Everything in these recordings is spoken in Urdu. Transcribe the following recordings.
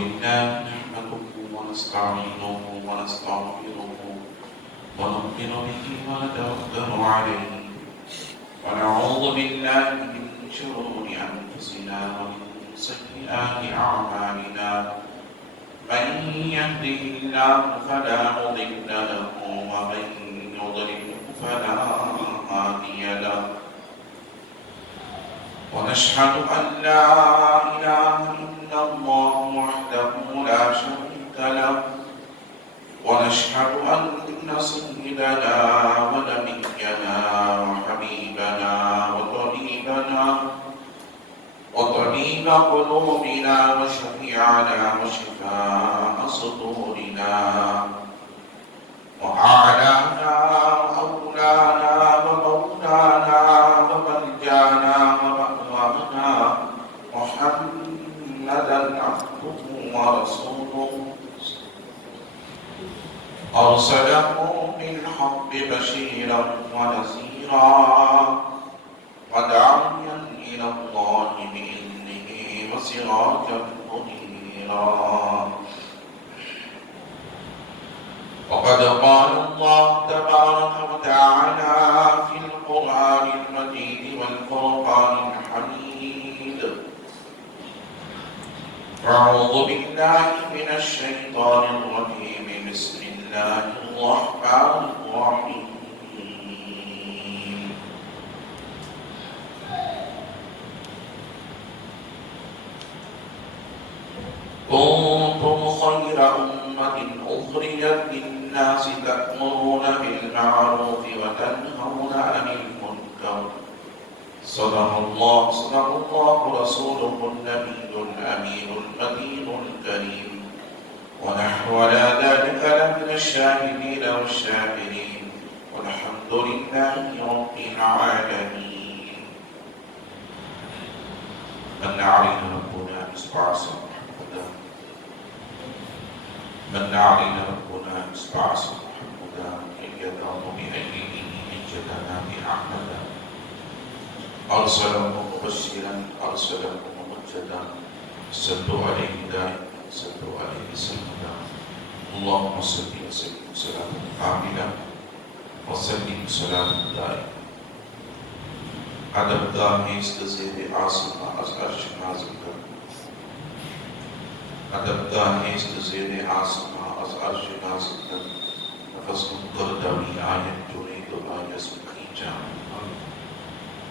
لله نحمده ونستعينه ونستغفره ونؤمن به ونتوكل عليه ونعوذ بالله من شرور أنفسنا ومن سيئات أعمالنا من يهده الله فلا مضل له ومن يضلل فلا هادي له ونشهد أن لا إله إلا الله وحده لا شريك له ونشهد أن سيدنا ونبينا وحبيبنا وطبيب قلوبنا وشفيعنا وشفاء صدورنا وأعلانا وأولانا ومولانا وملجانا ومأوانا محمدا عبده ورسوله أرسله بالحق بشيرا ونذيرا وداعيا إلى الله بإذنه وسراجا منيرا وقد قال الله تبارك وتعالى في القرآن المجيد والفرقان الحميد أعوذ بالله من الشيطان الرجيم بسم الله الرحمن الرحيم كنتم خير أمة أخرجت للناس تأمرون بالمعروف وتنهون عن المنكر صدق الله رسوله النبي الأمين المتين الكريم ونحن على ذلك لمن الشاهدين والشاكرين والحمد لله رب العالمين. من علينا ربنا مصباح محمدا من علينا ربنا مصباح محمدا إن يدعو بأيديه حجتنا بأحمدا أرسله مبشرا أرسله ممجدا صلوا عليه دائما صلوا عليه سلما اللهم صل وسلم سلاما كاملا وسلم سلاما دائما. ادبگاہ است زیر آسمان از عرش نازل کر ادبگاہ است زیر آسمان از عرش نازل کر نفس کن دوی آیت جوڑی دو آیت سکھی جان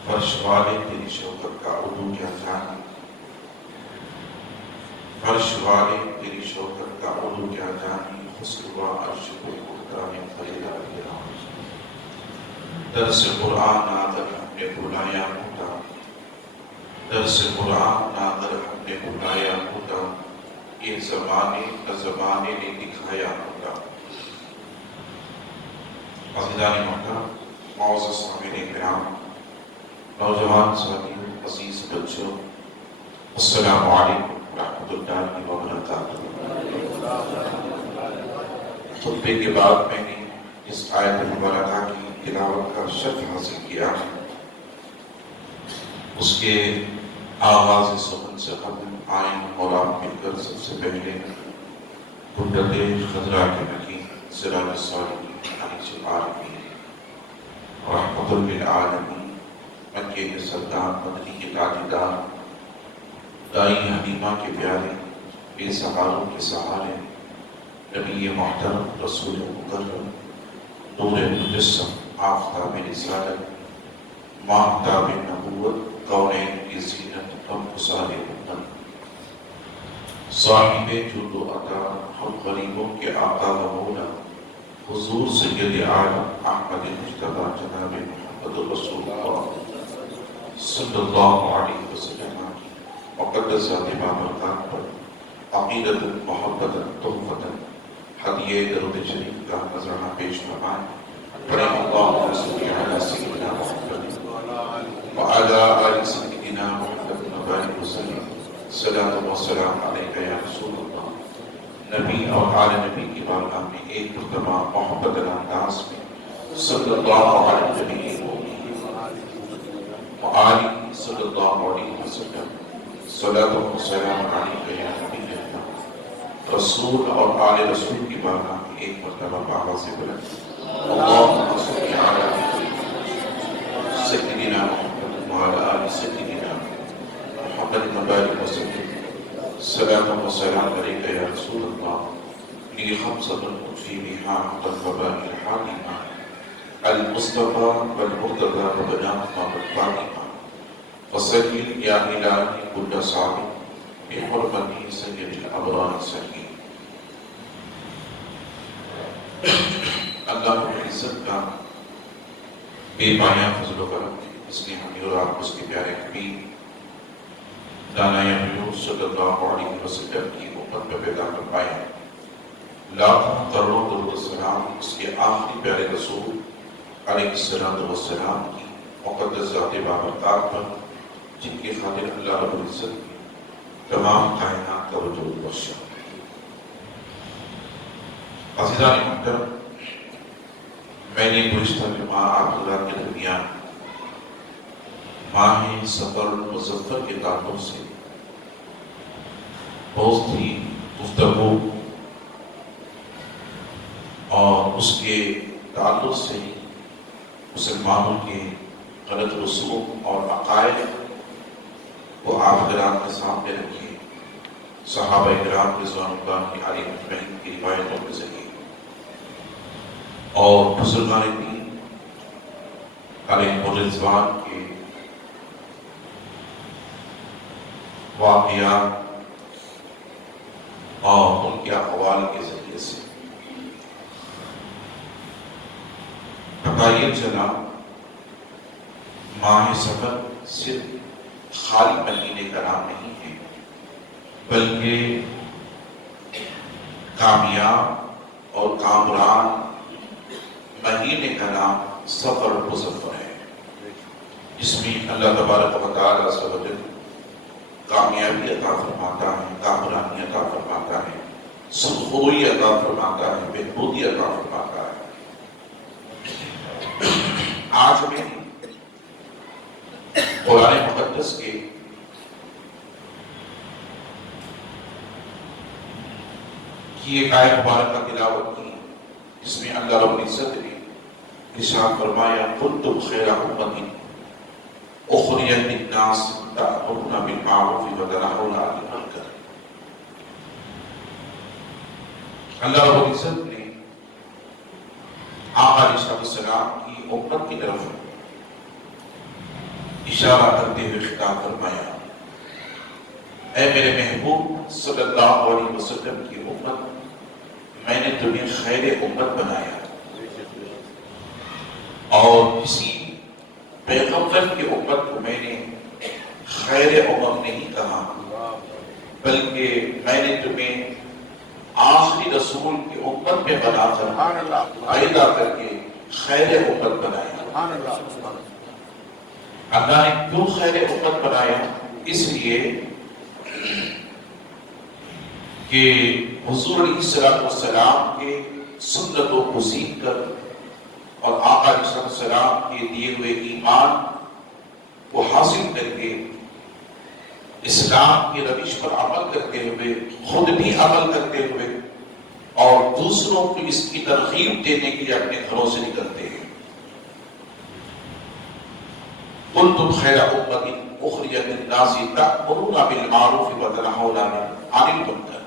فرش والے تیری شوکت کا علو کیا جانی فرش والے تیری شوکت کا علو کیا جانی خسروا عرش کو اقترام خلیلہ گرام درس قرآن آدر ہم نے بلایا ہوتا درس قرآن آدر ہم نے بلایا ہوتا یہ زمانے نے دکھایا ہوتا. عزیزان محترم معزز سامعین کرام نوجوان ساتھیوں عزیز بچوں السلام علیکم ورحمۃ اللہ وبرکاتہ. خطبے کے بعد میں نے اس آیت مبارکہ کی تلاوت کا شرف حاصل کیا. اس کے آغاز سخن سے قبل آئیں اور آپ مل کر سب سے پہلے قدرت خضرا کے نکی سراج الصالحین انیس العالمین رحمت للعالمین مکے کے سردار مدنی کے تاجدار دائی حلیمہ کے پیارے بے سہاروں کے سہارے نبی محترم رسول مکرم نور مجسم آفتاب رسالت ماہتاب نبوت کونین کی زینت رب سارے امت صاحب جود و عطا ہم غریبوں کے آقا و مولا حضور سید عالم احمد مجتبی جناب محمد رسول اللہ صلی اللہ علیہ وسلم کی مقدس ذات بابرکات پر عقیدت محبت تحفت ہدیہ درود شریف کا نذرانہ پیش فرمائیں. پڑھیں اللہم صلی علی سیدنا محمد وعلی آل سیدنا محمد وبارک وسلم صلاۃ و سلام علیک یا رسول اللہ. نبی اور آل نبی کی بارگاہ میں ایک مرتبہ محبت انداز میں صلی اللہ علیہ وآلہ صلی اللہ علیہ وسلم صلاۃ و سلام علیک یا نبی اللہ رسول اور آل رسول کی بارگاہ میں ایک مرتبہ بابا سے بلند اللہم صلی علی سیدنا محمد وعلی آل سیدنا محمد مبارک وسلم سلام و سلام علیکہ یا رسول اللہ لی خمسۃ فی بحاق الوباء الحاکمہ المصطفى والمرتضى وبناهما والفاطمة وسلم يا إلهي كل صاحب بحرمة سيد الأبرار السليم. اللہ رب العزت کا بے پایاں فضل و کرم ہے، اس نے ہمیں اور آپ اس کے پیارے حبیب دانا حضور صلی اللہ علیہ وسلم کی امت میں پیدا فرمایا. لاکھوں کروڑوں درود و سلام اس کے آخری پیارے رسول علیہ السلام کی مقدس ذات بابرکات پر، جن کی خاطر اللہ رب العزت نے تمام کائنات کا وجود بخشا. عزیزان محترم، میں نے گزشتہ جمعہ آپ حضرات کے درمیان ماہ سفر مظفر کے تعلق سے بہت سی گفتگو اور اس کے تعلق سے مسلمانوں کے غلط رسوم اور عقائد کو آپ حضرات کے سامنے رکھیے، صحابہ کرام رضوان اللہ علیہم اجمعین کی روایتوں کے ذریعے اور بزرگان دین علیہم الرضوان کے واقعات اور ان کے اقوال کے ذریعے سے. پتہ یہ چلا ماہ سفر صرف خالی مہینے کا نام نہیں ہے، بلکہ کامیاب اور کامران مہینے کا نام سفر مظفر ہے، جس میں اللہ تبارک و تعالیٰ عز و جل کامیابی عطا فرماتا ہے، کامرانی عطا فرماتا ہے، سرخروئی عطا فرماتا ہے، بہبودی عطا فرماتا ہے. آج میں قرآن مقدس کے ایک آیت مبارکہ تلاوت کی، جس میں اللہ رب العزت نے ارشاد فرمایا کنتم خیر امۃ اخرجت للناس تأمرون بالمعروف وتنہون عن المنکر. اللہ رب العزت نے آقا علیہ السلام کی امت کی طرف اشارہ کرتے ہوئے خطاب فرمایا، اے میرے محبوب صلی اللہ علیہ وسلم کی امت، میں نے تمہیں خیر امت بنایا، اور کسی پیغمبر کی امت کو میں نے خیر امت نہیں کہا، بلکہ میں نے تمہیں آخری رسول کی امت میں بنا کر پیدا کر کے خیر امت بنایا. اللہ نے کیوں خیر امت بنایا؟ اس لیے کہ حضور علیہ السلام کے سنتوں کو سیکھ کر اور آقا علیہ السلام کے دیے ہوئے ایمان کو حاصل کر کے اسلام کی روش پر عمل کرتے ہوئے، خود بھی عمل کرتے ہوئے اور دوسروں کو اس کی ترغیب دینے کے لیے اپنے گھروں سے نکلتے ہیں. کنتم خیر امۃ اخرجت للناس تأمرون بالمعروف وتنہون عن المنکر.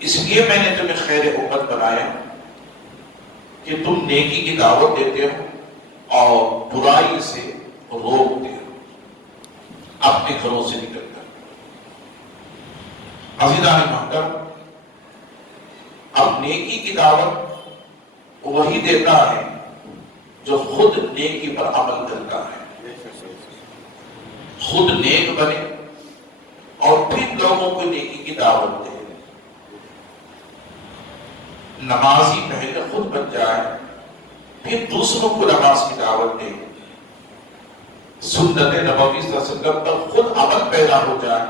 اس لیے میں نے تمہیں خیر امت بنایا کہ تم نیکی کی دعوت دیتے ہو اور برائی سے روکتے ہو اپنے گھروں سے نکل کر. عزیزان محترم، اب نیکی کی دعوت وہی دیتا ہے جو خود نیکی پر عمل کرتا ہے، خود نیک بنے اور پھر لوگوں کو نیکی کی دعوت دے. نمازی پہلے خود بن جائے، پھر دوسروں کو نماز کی دعوت دے. سنت نبوی صلی اللہ علیہ وسلم پر خود عمل پیدا ہو جائے،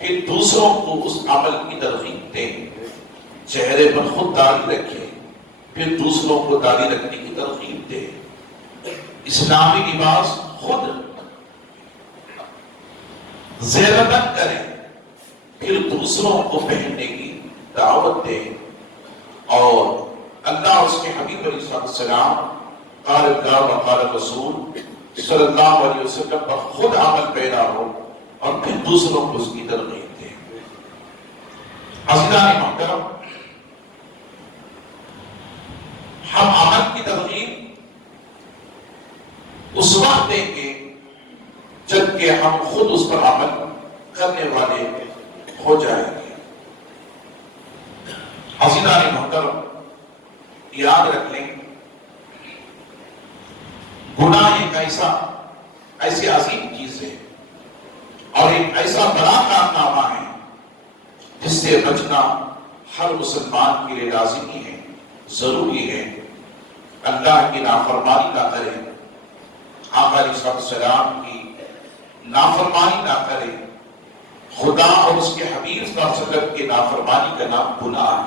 پھر دوسروں کو اس عمل کی ترغیب دے. چہرے پر خود داڑھی رکھے، پھر دوسروں کو داڑھی رکھنے کی ترغیب دے. اسلامی لباس خود زیرتن کرے، پھر دوسروں کو پہننے کی دعوت دیں اور اللہ اور اس کے حبیب علیہ السلام قال اللہ و قال رسول صلی اللہ علیہ وسلم پر خود عمل پیدا ہو اور پھر دوسروں کو اس کی ترغیب دیں۔ عزیزان محترم، ہم عمل کی ترغیب اس وقت دیں گے جبکہ ہم خود اس پر عمل کرنے والے ہو جائیں گے۔ عزیزان محترم، یاد رکھ لیں، گناہ ایک ایسی عظیم چیز ہے اور ایک ایسا بڑا کارنامہ ہے جس سے بچنا ہر مسلمان کے لیے لازمی ہے، ضروری ہے۔ اللہ کی نافرمانی نہ کرے، آقا علیہ السلام کی نافرمانی نہ کرے، خدا اور اس کے حبیب صلی اللہ علیہ وسلم کی نافرمانی کا نام گناہ ہے۔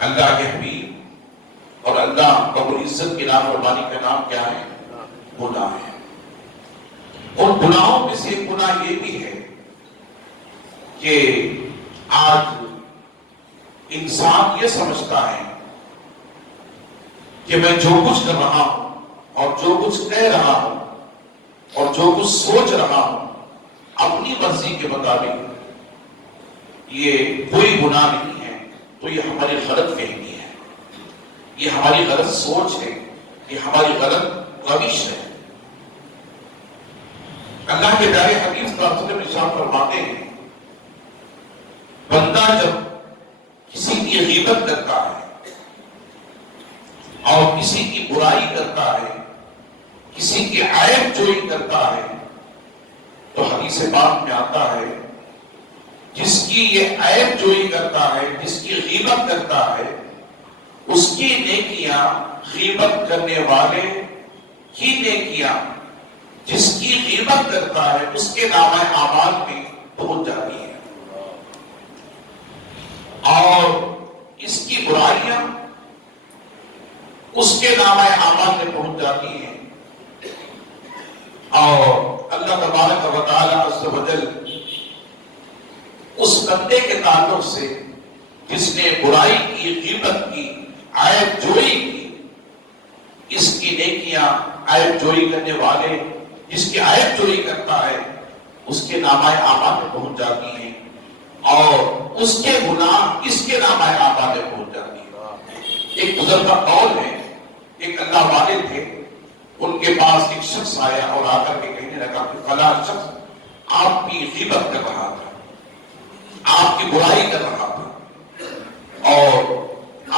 اللہ کے حبیب اور اللہ رب العزت کی نافرمانی کا نام کیا ہے؟ گناہ ہے۔ اور گناہوں میں سے گناہ یہ بھی ہے کہ آج انسان یہ سمجھتا ہے کہ میں جو کچھ کر رہا ہوں اور جو کچھ کہہ رہا ہوں اور جو کچھ سوچ رہا ہوں اپنی مرضی کے مطابق یہ کوئی گناہ نہیں ہے، تو یہ ہماری غلط فہمی ہے، یہ ہماری غلط سوچ ہے، یہ ہماری غلط روش ہے۔ اللہ کے پیارے حبیب صلی اللہ علیہ وسلم ارشاد فرماتے ہیں، بندہ جب کسی کی غیبت کرتا ہے اور کسی کی برائی کرتا ہے، کسی کی عیب جوئی کرتا ہے، تو حدیث پاک میں آتا ہے جس کی یہ عیب جوئی کرتا ہے، جس کی غیبت کرتا ہے، اس کی نیکیاں غیبت کرنے والے کی نیکیاں جس کی غیبت کرتا ہے اس کے نامہ اعمال میں پہنچ جاتی ہے، اور اس کی برائیاں اس کے نامہ اعمال میں پہنچ جاتی ہیں۔ اور اللہ تبارک و تعالی عز و جل اس بندے کے تعلق سے جس نے برائی کی، غیبت کی، عیب جوئی کی، اس کی نیکیاں عیب جوئی کرنے والے جس کی عیب جوئی کرتا ہے اس کے نامہ اعمال میں پہنچ جاتی ہیں، اور اس کے گناہ اس کے نامہ اعمال میں پہنچ جاتی ہیں۔ ایک بزرگ کا قول ہے، ایک اللہ والے تھے، ان کے پاس ایک شخص آیا اور آ کر کے کہنے لگا کہ فلاں شخص آپ کی غیبت کر رہا تھا، آپ کی برائی کر رہا تھا اور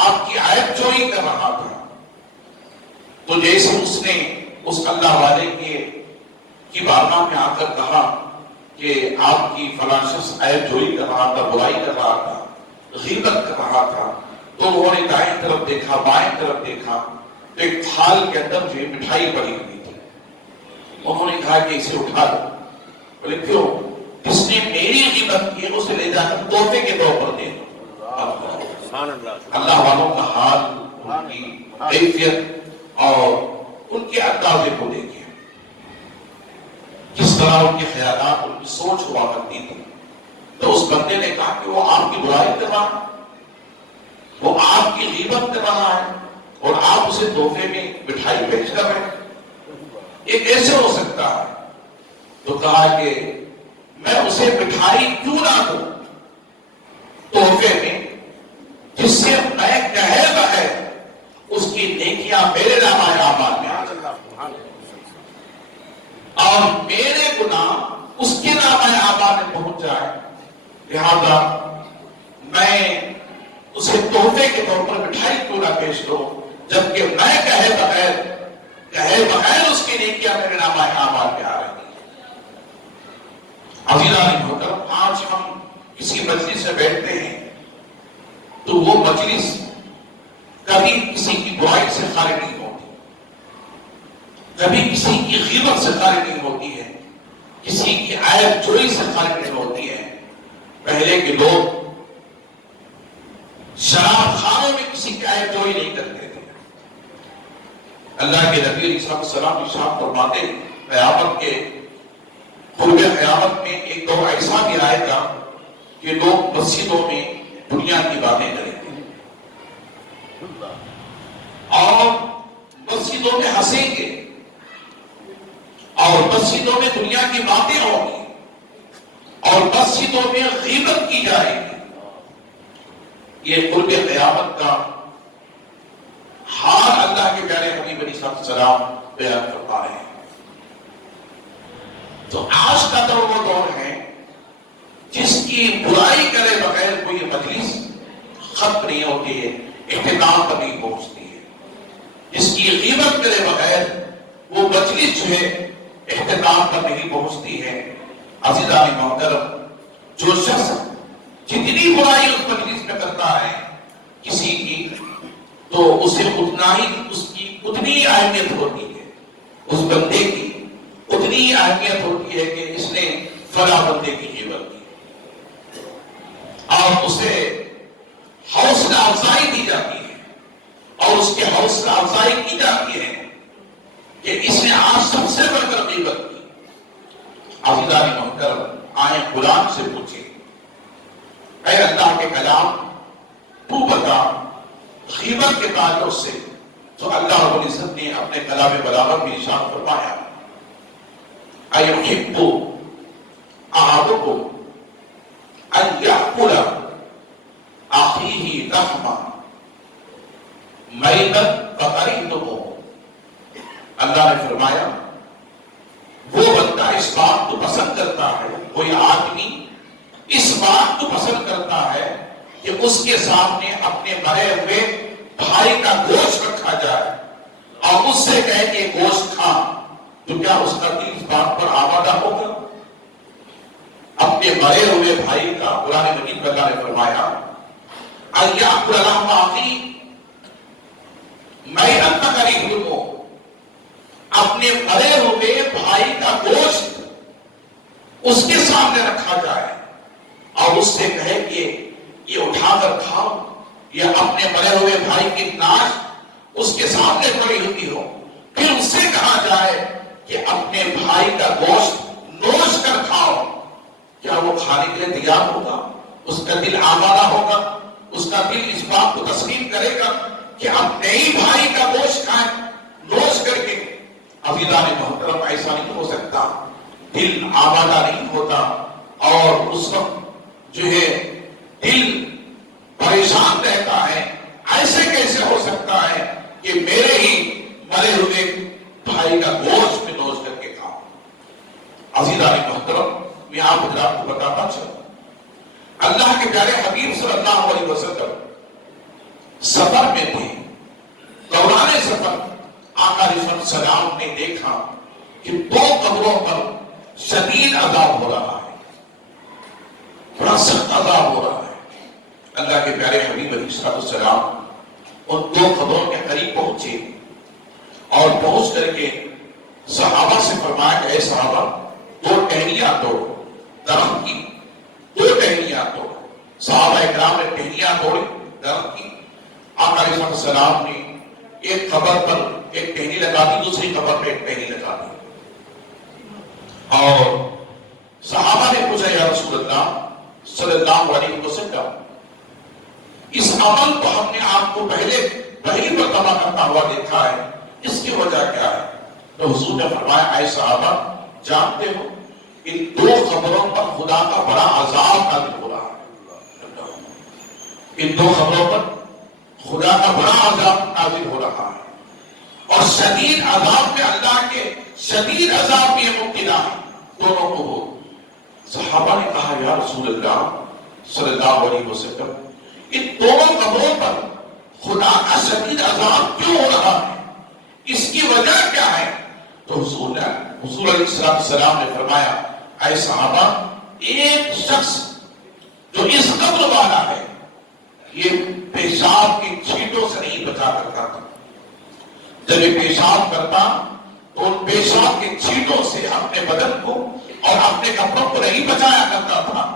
آپ کی عیب جوئی کر رہا تھا۔ تو جیسے اس نے اس اللہ والے کی بارگاہ میں آ کر کہا کہ آپ کی فلاں شخص عیب جوئی کر رہا تھا، برائی کر رہا تھا، غیبت کر رہا تھا، تو انہوں نے دائیں طرف دیکھا، بائیں طرف دیکھا، تو ایک تھال کے اندر جو مٹھائی پڑی ہوئی تھی۔ انہوں نے کہا کہ اسے اٹھا دو۔ بولے کیوں؟ جس نے میری غیبت کی ہے اسے لے جا کر تحفے کے طور پر دے دو۔ اللہ والوں کا حال، ان کی کیفیت اور ان کے اندازے کو دیکھیں، کس طرح ان کے خیالات، ان کی سوچ ہوا کرتی تھی۔ تو اس بندے نے کہا کہ وہ آپ کی برائی کر رہا ہے، وہ آپ کی غیبت کر رہا ہے اور آپ اسے تحفے میں مٹھائی پیش کر رہے ہیں، یہ کیسے ہو سکتا ہے؟ تو کہا کہ میں اسے مٹھائی کیوں نہ دوں تحفے میں، جس سے میں کہے بغیر اس کی نیکیاں میرے نامہ اعمال میں آ جائیں اور میرے گناہ اس کے نامہ اعمال میں پہنچ جائے، لہذا میں اسے تحفے کے طور پر مٹھائی کیوں نہ پیش کروں، جبکہ میں کہے بغیر اس کی نیکیاں میرے نامہ اعمال میں آ رہی ہیں۔ عزیزان محترم، آج ہم کسی مجلس سے بیٹھتے ہیں تو وہ مجلس کبھی کسی کی برائی سے خالی نہیں ہوتی، کبھی کسی کی غیبت سے خالی نہیں ہوتی ہے، کسی کی عیب جوئی سے خالی نہیں ہوتی ہے۔ پہلے کے لوگ شراب خانوں میں کسی کی عیب جوئی نہیں کرتے تھے۔ اللہ کے نبی علیہ السلام ارشاد فرماتے ہیں، قیامت کے قرب قیامت میں ایک دور ایسا بھی آئے گا کہ لوگ مسجدوں میں دنیا کی باتیں کریں گے اور مسجدوں میں ہنسیں گے اور مسجدوں میں دنیا کی باتیں ہوں گی اور مسجدوں میں غیبت کی جائے گی. یہ قرب قیامت کا حال اللہ کے پیارے حبیب علیہ السلام بیان کرتا ہے. تو آج کا دور وہ دور ہے جس کی برائی کرے بغیر کوئی مجلس ختم نہیں ہوتی ہے، اختتام پر نہیں پہنچتی ہے. جس کی غیبت کرے بغیر وہ مجلس جو ہے اختتام پر نہیں پہنچتی ہے. عزیزان محترم، جو شخص جتنی برائی اس مجلس میں کرتا ہے کسی کی، تو اسے اتنا ہی اس کی اتنی اہمیت ہوتی ہے، اس بندے کی اتنی اہمیت ہوتی ہے کہ اس نے فلاں بندے کی غیبت کی اور اسے حوصلہ افزائی دی جاتی ہے اور اس کے حوصلہ افزائی کی جاتی ہے کہ اس نے آج سب سے بڑھ کر غیبت کی. عزیزان محترم، آئیں قرآن سے پوچھیں، اے اللہ کے کلام تو بتا غیبت کے تعلق سے تو اللہ رب العزت نے اپنے کلام بلاغت میں ارشاد فرمایا، ایحب احدکم ان یأکل اخیہ لحما میتا فکرہتموہ. اللہ نے فرمایا وہ بندہ اس بات کو پسند کرتا ہے، کوئی آدمی اس بات کو پسند کرتا ہے کہ اس کے سامنے اپنے مرے ہوئے بھائی کا گوشت رکھا جائے اور اس سے کہے کہ گوشت کھا، تو کیا اس کا دل اس بات پر آمادہ ہوگا؟ اپنے مرے ہوئے بھائی کا قرآن مجید میں اللہ نے فرمایا ایحب لحم اخیہ میتا فکرہتموہ، اپنے مرے ہوئے بھائی کا گوشت اس کے سامنے رکھا جائے اور اس سے کہے کہ یہ اٹھا کر کھاؤ، یا اپنے مرے ہوئے بھائی کی ناش اس کے سامنے پڑی ہوتی ہو، پھر اس سے کہا جائے کہ اپنے بھائی کا گوشت نوش کر کھاؤ. کیا وہ کھانے کے لیے تیار ہوگا؟ اس کا دل آمادہ ہوگا؟ اس کا دل اس بات کو تسلیم کرے گا کہ اپنے ہی بھائی کا گوشت کھائیں نوش کر کے؟ عزیزان محترم، ایسا نہیں ہو سکتا. دل آمادہ نہیں ہوتا اور اس وقت جو ہے دل پریشان رہتا ہے. ایسے کیسے ہو سکتا ہے کہ میرے ہی مرے ہوئے بھائی کا گوشت میں نوش کر کے کھاؤں؟ عزیزان محترم، میں آپ حضرات کو بتاتا چلوں، اللہ کے پیارے حبیب صلی اللہ علیہ وسلم سفر میں تھے. دوران سفر آقا علیہ السلام نے دیکھا کہ دو قبروں پر شدید عذاب ہو رہا ہے، بڑا سخت عذاب ہو رہا ہے. اللہ کے پیارے حبیب علیہ السلام ان دو قبروں کے قریب پہنچے اور پہنچ کر کے صحابہ سے فرمایا کہ اے صحابہ، دو ٹہنیاں توڑو، درخت کی دو ٹہنیاں توڑو. صحابہ اکرام نے ٹہنیاں توڑی درخت کی. آقا علیہ السلام نے ایک قبر پر ایک ٹہنی لگا دی، دوسری قبر پہ ایک ٹہنی لگا دی اور صحابہ نے پوچھا یا رسول اللہ صلی اللہ علیہ وسلم، اس عمل کو ہم نے آپ کو پہلی مرتبہ کرتا ہوا دیکھا ہے، اس کی وجہ کیا ہے؟ تو حضور نے فرمایا اے صحابہ، جانتے ہو ان دو قبروں پر خدا کا بڑا عذاب نازل ہو رہا ہے. ان دو قبروں پر خدا کا بڑا عذاب نازل ہو رہا ہے اور شدید عذاب میں اللہ کے شدید عذاب میں مبتلا دونوں کو ہو. صحابہ نے کہا یا رسول اللہ صلی اللہ علیہ وسلم، ان دونوں قبروں پر خدا کا شدید عذاب کیوں ہو رہا ہے؟ اس کی وجہ کیا ہے؟ تو حضور علیہ السلام نے فرمایا اے صحابہ، ایک شخص جو اس قبر والا ہے یہ پیشاب کی چھینٹوں سے نہیں بچا کرتا تھا. جب یہ پیشاب کرتا تو ان پیشاب کی چھینٹوں سے اپنے بدن کو اور اپنے کپڑوں کو نہیں بچایا کرتا تھا،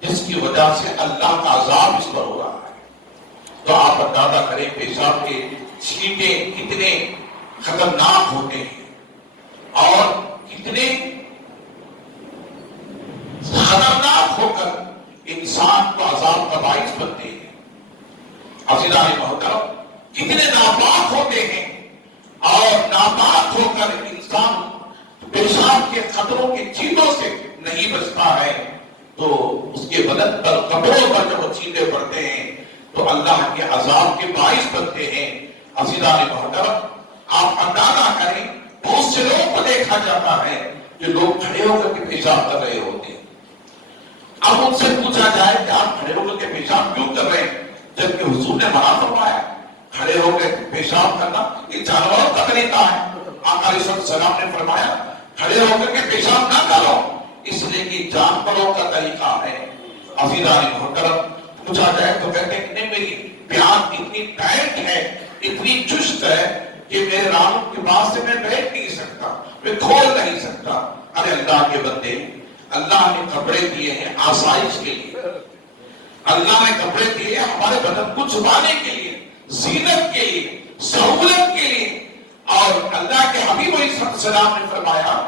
جس کی وجہ سے اللہ کا عذاب اس پر ہو رہا ہے. تو آپ اندازہ کریں پیشاب کے چھینٹے کتنے خطرناک ہوتے ہیں اور کتنے خطرناک ہو کر انسان باعث بنتے ہیں۔ عزیزان محترم، کتنے ناپاک ہوتے ہیں، اور ناپاک ہو کر انسان پیشاب کے خطروں کی چیزوں سے نہیں بچتا ہے تو اس کے بدن پر، کپڑوں پر جب وہ چیزیں پڑتے ہیں تو اللہ کے عذاب کے باعث بنتے ہیں۔ عزیزان محترم، آپ اندازہ کریں، بہت سے لوگوں کو دیکھا جاتا ہے جو لوگ کھڑے ہو کر کے پیشاب کر رہے ہوتے ہیں۔ اب ان سے پوچھا جائے کہ آپ کھڑے ہو کر کے پیشاب کیوں کر رہے ہیں، جبکہ حضور نے منع فرمایا کھڑے ہو کے پیشاب کرنا یہ جانوروں کا طریقہ ہے۔ آقا علیہ السلام نے فرمایا کھڑے ہو کر کے پیشاب نہ کرو، اس لیے کہ جانوروں کا طریقہ ہے۔ عزیزان محترم، پوچھا جائے تو کہتے ہیں کہ میری پیاس اتنی ٹائٹ ہے، اتنی چست ہے کہ میرے رانوں کے پاس سے میں بیٹھ نہیں سکتا، میں کھول نہیں سکتا۔ ارے اللہ کے بندے، اللہ نے کپڑے دیے ہیں آسائش کے لیے، اللہ نے کپڑے دیے ہیں ہمارے بدن کو چھپانے کے لیے، زینت کے لیے، سہولت کے لیے، اور اللہ کے حبیب علیہ السلام نے فرمایا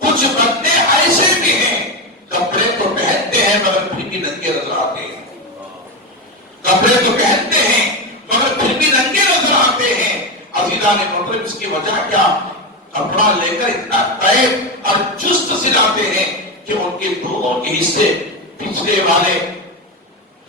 کچھ بندے ایسے بھی ہیں کپڑے تو پہنتے ہیں مگر پھر بھی ننگے نظر آتے ہیں، کپڑے تو پہنتے ہیں مگر پھر بھی ننگے نظر آتے ہیں۔ عزیزان محترم، اس کی وجہ کیا؟ کپڑا لے کر اتنا ٹائٹ اور چست سلاتے ہیں کہ ان کے دونوں کے حصے پچھلے والے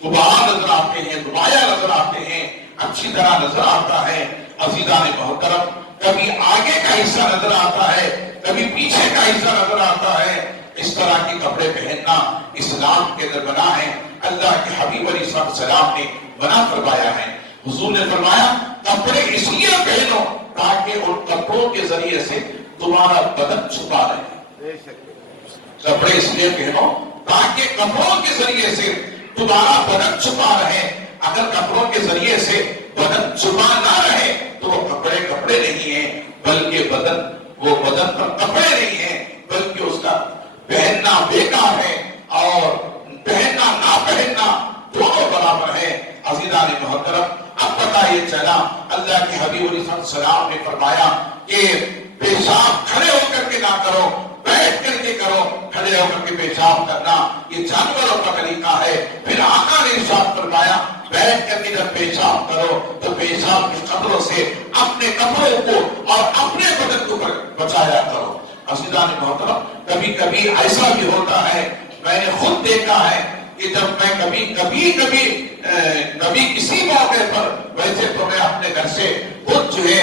غبار نظر آتے ہیں، نمایاں نظر آتے ہیں، اچھی طرح نظر آتا ہے۔ عزیزان محترم، کبھی آگے کا حصہ نظر آتا ہے، کبھی پیچھے کا حصہ نظر آتا ہے۔ اس طرح کے کپڑے پہننا اسلام کے اندر منع ہے، اللہ کے حبیب علیہ السلام نے منع فرمایا ہے۔ حضور نے فرمایا کپڑے اس لیے پہنو تاکہ ان کپڑوں کے ذریعے سے تمہارا بدن چھپا رہے۔ کپڑے اس لیے پہنو تاکہ کپڑوں کے ذریعے سے تمہارا بدن چھپا رہے۔ اگر کپڑوں کے ذریعے سے بدن چھپا نہ رہے تو وہ کپڑے کپڑے نہیں ہیں، بلکہ وہ بدن پر کپڑے نہیں ہیں، بلکہ اس کا پہننا بیکار ہے اور پہننا نہ پہننا دونوں برابر ہے۔ عزیزان محترم، اب پتہ یہ چلا اللہ کے حبیب علیہ السلام نے فرمایا کہ پیشاب کھڑے ہو کر کے نہ کرو، بیٹھ کر کے کرو۔ کھڑے ہو کر کے پیشاب کرنا یہ جانوروں کا طریقہ ہے۔ پھر آقا نے ارشاد فرمایا بیٹھ کر کے جب پیشاب کرو تو پیشاب کے خطروں سے اپنے کپڑوں کو اور اپنے بدن کو بچایا کرو۔ عزیزان محترم، کبھی کبھی ایسا بھی ہوتا ہے، میں نے خود دیکھا ہے کہ جب میں کبھی کسی موقع پر، ویسے تو میں اپنے گھر سے خود جو ہے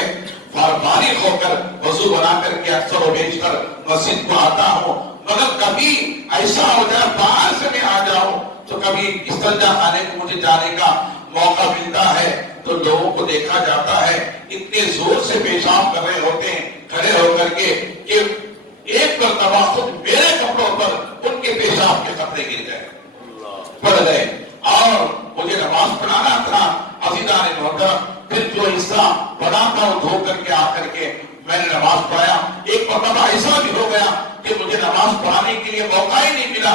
فارغ ہو کر وضو بنا کر کے اکثر و بیشتر مسجد کو آتا ہوں، مگر کبھی ایسا ہو جائے باہر سے میں آ جاؤں تو کبھی استنجا خانے کو مجھے جانے کا موقع ملتا ہے تو لوگوں کو دیکھا جاتا ہے اتنے زور سے پیشاب کر رہے ہوتے ہیں کھڑے ہو کر کے کہ ایک مرتبہ خود میرے کپڑوں پر ان کے پیشاب کے قطرے گر گئے، پڑ گئے، اور مجھے نماز پڑھانا تھا۔ عزیزان محترم، پھر جو حصہ پڑھا تھا وہ دھو کر کے آ کر کے میں نے نماز پڑھایا۔ ایک مرتبہ ایسا بھی ہو گیا کہ مجھے نماز پڑھانے کے لیے موقع ہی نہیں ملا،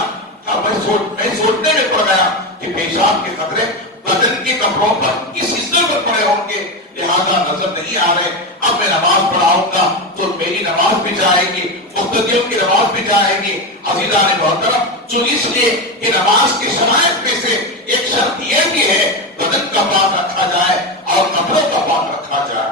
میں سوچنے میں پڑ گیا کہ پیشاب کے قطرے بدن کے کپڑوں پر کس حصے پر پڑے ہوں گے، لہذا نظر نہیں آ رہے۔ اب میں نماز پڑھاؤں گا تو میری نماز بھی جائے گی، مقتدیوں کی نماز بھی جائے گی۔ عزیزان محترم، جو اس لیے کہ نماز کی شرائط میں سے ایک شرط یہ بھی ہے بدن کا پاک رکھا جائے اور کپڑوں کا پاک رکھا جائے،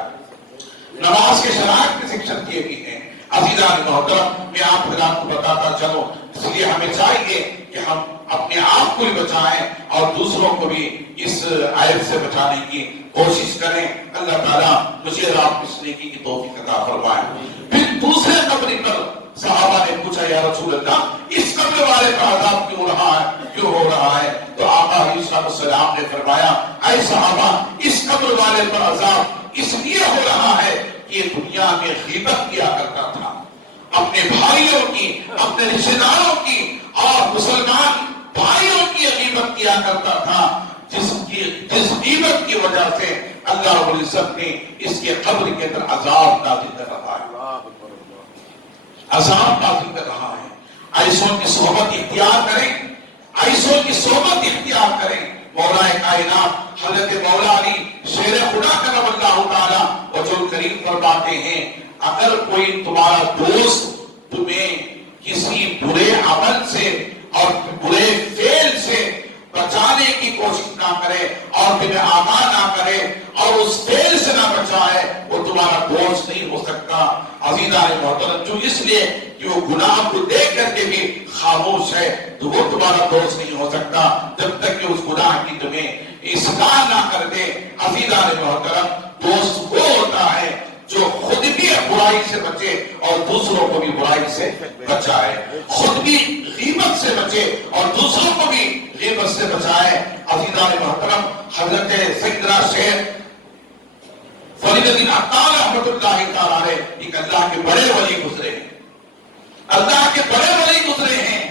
نماز کے شرائط میں سے ایک شرط یہ بھی ہے۔ عزیزان محترم، میں آپ کو بتاتا چلوں، اس لیے ہمیں چاہیے کہ ہم اپنے آپ کو بھی بچائیں اور دوسروں کو بھی اس عیب سے بچانے کی کوشش کریں۔ اللہ تعالیٰ مجھے اور آپ اس نیکی کی توفیق عطا فرمائے۔ پھر دوسرے قبر پر صحابہ نے پوچھا یا رسول اللہ اس قبر والے کا عذاب کیوں ہو رہا ہے؟ تو آقا علیہ السلام نے فرمایا اے صحابہ، اس قبر والے پر عذاب اس لیے ہو رہا ہے کہ یہ دنیا میں غیبت کیا کرتا تھا، اپنے بھائیوں کی، اپنے رشتہ داروں کی اور مسلمان بھائیوں کی غیبت کیا کرتا تھا، جس غیبت کی وجہ سے اللہ رب العزت نے اس کے قبر کے اندر عذاب نازل کر رہا ہے، عذاب نازل کر رہا ہے۔ ایسوں کی صحبت اختیار کریں، ایسوں کی صحبت اختیار کریں۔ مولا کائنات حضرت مولا علی شیر خدا کرم اللہ تعالی وجہ کریم فرماتے ہیں اگر کوئی تمہارا دوست تمہیں کسی برے عمل سے اور برے فعل سے بچانے کی کوشش نہ کرے اور تمہیں آگاہ نہ کرے اور اس فعل سے نہ بچائے، وہ تمہارا دوست نہیں ہو سکتا۔ عزیزان محترم، جو اس لیے کہ وہ گناہ کو دیکھ کر کے بھی خاموش ہے تو وہ تمہارا دوست نہیں ہو سکتا جب تک کہ اس گناہ کی تمہیں اصلاح نہ کر دے۔ عزیزان محترم، دوست وہ ہوتا ہے جو خود بھی برائی سے بچے اور دوسروں کو بھی برائی سے بچائے، خود بھی غیبت سے بچے اور دوسروں کو بھی غیبت سے بچائے۔ عزیزان محترم، حضرت سیدنا شیخ فرید الدین عطار رحمۃ اللہ تعالیٰ علیہ ایک اللہ کے بڑے ولی گزرے ہیں، اللہ کے بڑے ولی گزرے ہیں،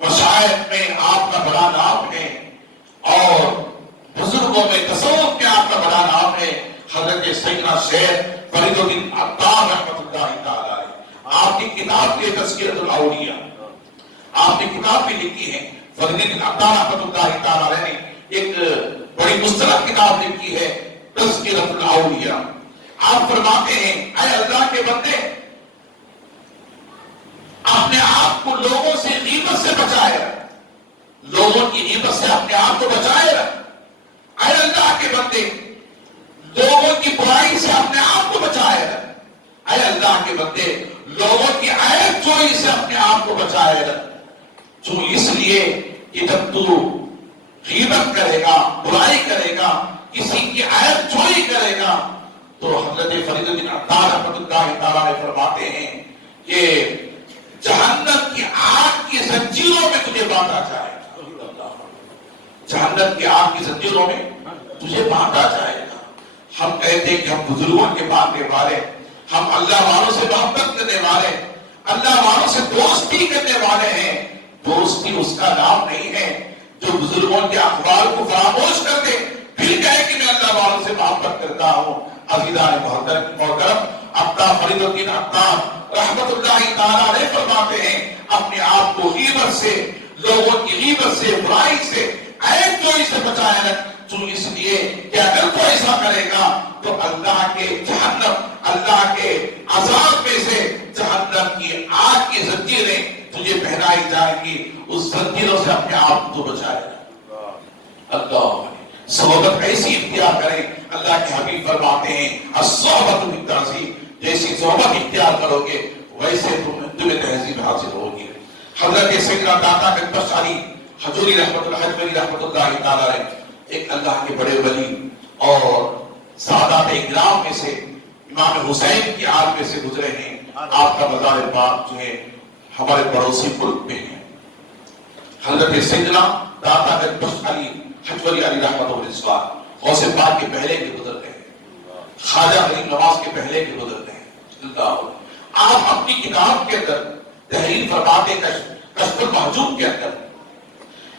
مشائخ میں آپ کا بڑا نام ہے اور بزرگوں میں تصوف میں آپ کا بڑا نام ہے۔ حضرت سیدنا شیخ فرید الدین عطار رحمۃ اللہ تعالیٰ علیہ، آپ کی کتاب کی تذکرۃ الاولیاء، آپ نے کتاب بھی لکھی ہے۔ فرید الدین عطار رحمۃ اللہ تعالیٰ علیہ نے ایک بڑی مستند کتاب لکھی ہے تذکرۃ الاولیاء۔ آپ فرماتے ہیں، اے اللہ کے بندے، اپنے آپ کو لوگوں سے غیبت سے بچائے رکھ، لوگوں کی غیبت سے اپنے آپ کو بچائے رکھ۔ اے اللہ کے بندے، لوگوں کی برائی سے اپنے آپ کو بچائے رکھ۔ اے اللہ کے بندے، لوگوں کی عیب جوئی سے اپنے آپ کو بچائے رکھ۔ جو اس لیے کہ جب تو غیبت کرے گا، برائی کرے گا، کسی کی عیب جوئی کرے گا، تو حضرت فرید الدین عطار رحمۃ اللہ تعالیٰ نے فرماتے ہیں کہ جہنم کی آگ کی زنجیروں میں تجھے بانٹا جائے گا، جہنم کی آگ کی زنجیروں میں تجھے بانٹا جائے گا۔ ہم کہتے ہیں کہ ہم بزرگوں کے ماننے والے، ہم اللہ والوں سے محبت کرنے والے، اللہ والوں سے دوستی کرنے والے ہیں۔ دوستی اس کا نام نہیں ہے جو بزرگوں کے اخبار کو فراموش کر دے پھر کہے کہ میں اللہ والوں سے محبت کرتا ہوں۔ عزیزان محترم، عطار فرید الدین عطار رحمت اللہ تعالیٰ علیہ فرماتے ہیں، اپنے آپ کو غیبت سے، لوگوں کی غیبت سے، برائی سے، عیب جوئی سے بچائے رکھ۔ تو اس لیے کہ اگر تو ایسا کرے گا تو اللہ کے جہنم، اللہ کے عذاب میں سے جہنم کی آگ کی زنجیریں تجھے پہنائی جائے گی، اس زنجیروں سے اپنے آپ کو بچائے گا۔ اللہ صحبت ایسی اختیار کریں، اللہ کے حبیب فرماتے ہیں الصحبۃ بالتہذیب، جیسی صحبت اختیار کرو گے ویسے تمہیں تہذیب حاصل ہوگی۔ حضرت سیدنا داتا گنج علی حجوری رحمۃ اللہ تعالیٰ علیہ ایک اللہ کے بڑے ولی اور سادات اکرام میں سے امام حسین کی آل میں سے گزرے ہیں۔ آپ کا مزار پاک جو ہے ہمارے پڑوسی ملک میں ہے۔ حضرت سیدنا داتا گنج علی حجوری علی رحمۃ اللہ غوث پاک کے پہلے کے گزر گئے، خواجہ غریب نواز کے پہلے کے گزر گئے۔ آپ اپنی کتاب کے اندر تحریر فرماتے کشف المحجوب کے اندر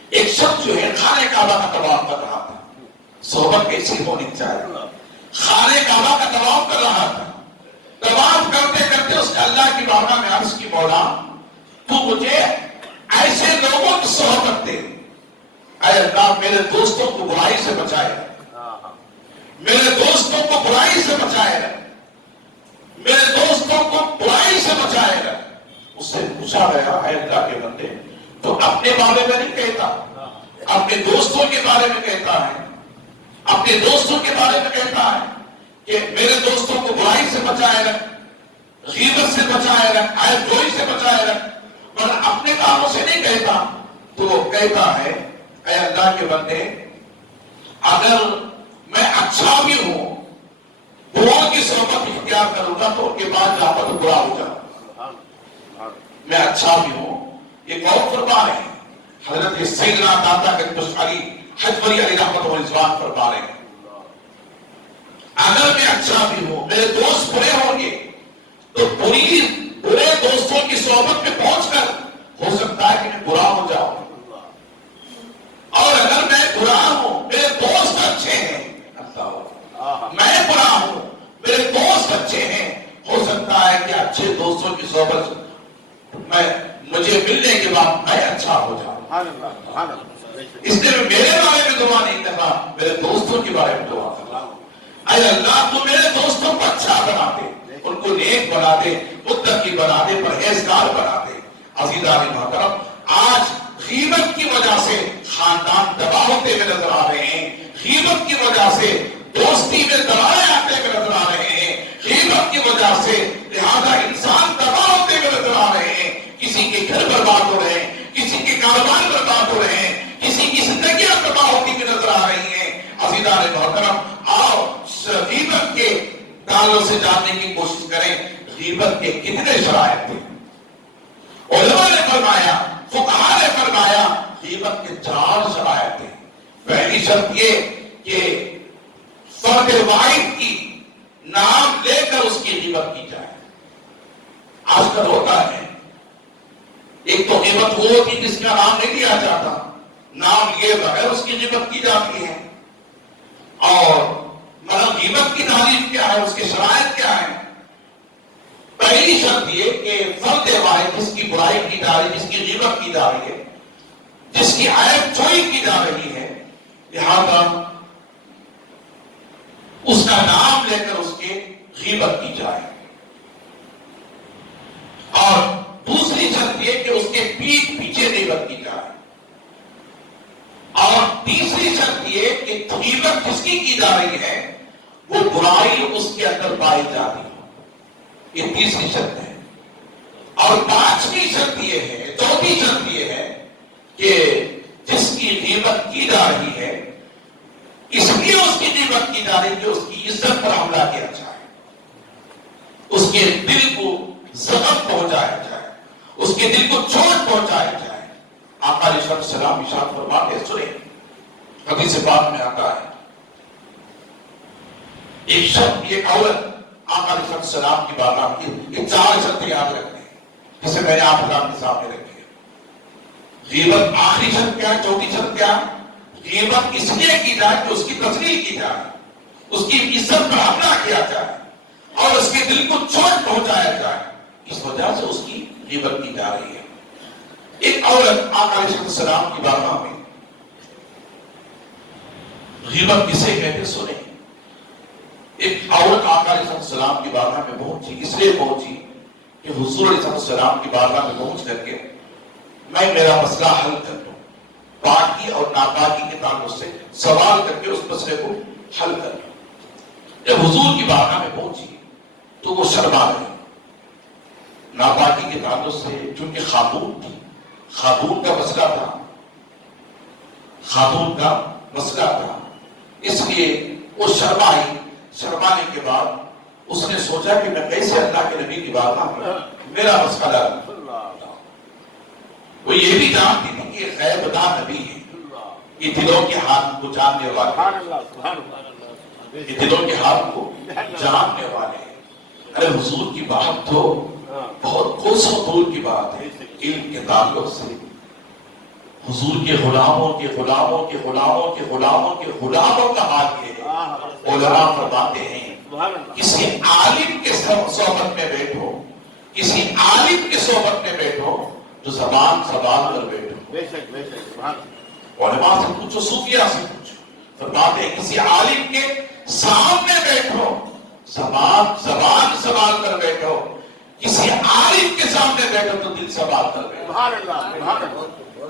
ایک شخص جو ہے خانہ کعبہ کا طواف کر رہا تھا، صحبت کیسی ہونی چاہیے، خانہ کعبہ کا طواف کر رہا تھا، طواف کرتے کرتے اس نے اللہ کی بارگاہ میں عرض کی، مولا تو مجھے ایسے لوگوں کی صحبت دے، اے اللہ میرے دوستوں کو برائی سے بچائے، میرے دوستوں کو برائی سے بچائے، میرے دوستوں کو برائی سے بچائے۔ اس سے پوچھا گیا، اے اللہ کے بندے تو اپنے بارے میں نہیں کہتا، اپنے دوستوں کے بارے میں کہتا ہے، اپنے دوستوں کے بارے میں کہتا ہے کہ میرے دوستوں کو برائی سے بچائے رکھ، غیبت سے بچائے رکھ، عیب جوئی سے بچائے رکھ، مگر اپنے کاموں سے نہیں کہتا۔ تو کہتا ہے، اے اللہ کے بندے اگر میں اچھا بھی ہوں، بروں کی صحبت اختیار کروں گا تو ان کے بعد جا کر برا ہو جاؤں، میں اچھا بھی ہوں۔ یہ غور فرما رہے ہیں حضرت سیدنا داتا گنج علی حجوری علی رحمۃ اللہ فرما رہے ہیں، اگر میں اچھا بھی ہوں، میرے دوست برے ہوں گے تو برے دوستوں کی صحبت میں پہنچ کر ہو سکتا ہے کہ میں برا ہو جاؤں، اور اگر میں برا ہوں، میرے دوست اچھے ہیں، میں برا ہوں، میرے دوست اچھے ہیں، ہو سکتا ہے کہ اچھے دوستوں کی صحبت مجھے ملنے کے بعد میں اچھا ہو جاؤں۔ اس لیے میں میرے بارے میں دعا نہیں کر رہا، میرے دوستوں کے بارے میں دعا کر رہا ہوں۔ اے اللہ تو میرے دوستوں کو اچھا بنا دے، ان کو نیک بنا دے، متقی بنا دے، پرہیزگار بنا دے۔ عزیزان محترم، آج غیبت کی وجہ سے خاندان تباہ ہوتے ہوئے نظر والوں سے جاننے کی کوشش کریں غیبت کے کتنے شرائط تھے. علماء نے فرمایا، فقہاء نے فرمایا غیبت کے 4 شرائط تھے. پہلی شرط یہ کہ فرد واحد کی نام لے کر اس کی غیبت کی جائے. آج کل ہوتا ہے ایک تو غیبت وہ ہوتی جس کا نام نہیں لیا جاتا، نام لیے بغیر اس کی غیبت کی جاتی ہے. اور مطلب غیبت کی تعریف کیا ہے، اس کے شرائط کیا ہے؟ پہلی شرط یہ کہ فرد واحد جس کی برائی کی جا رہی، جس کی غیبت کی جا رہی ہے، جس کی عیب چوری کی جا رہی ہے، لہذا اس کا نام لے کر اس کے غیبت کی جائے. اور دوسری شرط یہ کہ اس کے پیٹھ پیچھے غیبت کی جائے. اور تیسری شرط یہ کہ غیبت جس کی جا رہی ہے وہ برائی اس کے اندر پائی جاتی ہے. یہ تیسری شرط ہے. اور 5ویں شرط یہ ہے، چوتھی شرط یہ ہے کہ جس کی غیبت کی جا رہی ہے اس لیے اس کی غیبت کی جا رہی ہے کہ اس کی عزت پر حملہ کیا جائے، اس کے دل کو زخم پہنچایا جائے، اس کے دل کو چوٹ پہنچایا جائے. آقا علیہ السلام ارشاد فرماتے ہیں، سنیں حدیث پاک میں آتا ہے ایک شخص، ایک عورت آقا علیہ السلام کی بارگاہ کی. یہ 4 شرطیں یاد رکھتے ہیں جسے میں نے آپ حضرات کے سامنے رکھی ہے. غیبت آخری شرط کیا ہے؟ چوتھی شرط کیا ہے؟ غیبت اس لیے کی جائے کہ اس کی تذلیل کی جائے، اس کی عزت پر حملہ کیا جائے اور اس کے دل کو چوٹ پہنچایا جائے. اس وجہ سے اس کی غیبت کی جا رہی ہے. ایک عورت آقا علیہ السلام کی بارگاہ میں، غیبت کسے کہتے سنیں. ایک عورت آقا علیہ السلام کی بارگاہ میں پہنچی، اس لیے پہنچی کہ حضور علیہ السلام کی بارگاہ میں پہنچ کر کے میں میرا مسئلہ حل کر لوں، پاکی اور ناپاکی کے تعلق سے سوال کر کے اس مسئلے کو حل کر لوں. جب حضور کی بارگاہ میں پہنچی تو وہ شرما گئی. ناپاکی کے تعلق سے چونکہ خاتون تھی، خاتون کا مسئلہ تھا، خاتون کا مسئلہ تھا، اس لیے وہ شرمائی. شرمانے کے بعد اس نے سوچا کہ میں کیسے اللہ کے نبی کی بارگاہ میں میرا مسئلہ. وہ یہ بھی جانتی تھی کہ غیب داں نبی ہے، یہ دلوں کے حال کو جاننے والے، یہ دلوں کے حال کو جاننے والے. ارے حضور کی بات تو بہت کوسوں دور کی بات ہے. علم کے تعلق سے حضور کے غلاموں کے غلاموں کے غلاموں کے غلاموں کے غلاموں کا حال یہ ہے. علماء فرماتے ہیں کسی عالم کے صحبت میں بیٹھو، کسی عالم کے صحبت میں بیٹھو تو زبان سنبھال کر بیٹھو. علماء سے پوچھو، صوفیاء سے پوچھو، فرماتے ہیں کسی عالم کے سامنے بیٹھو زبان سنبھال کر بیٹھو، کسی عالم کے سامنے بیٹھو تو دل سنبھال کر بیٹھو،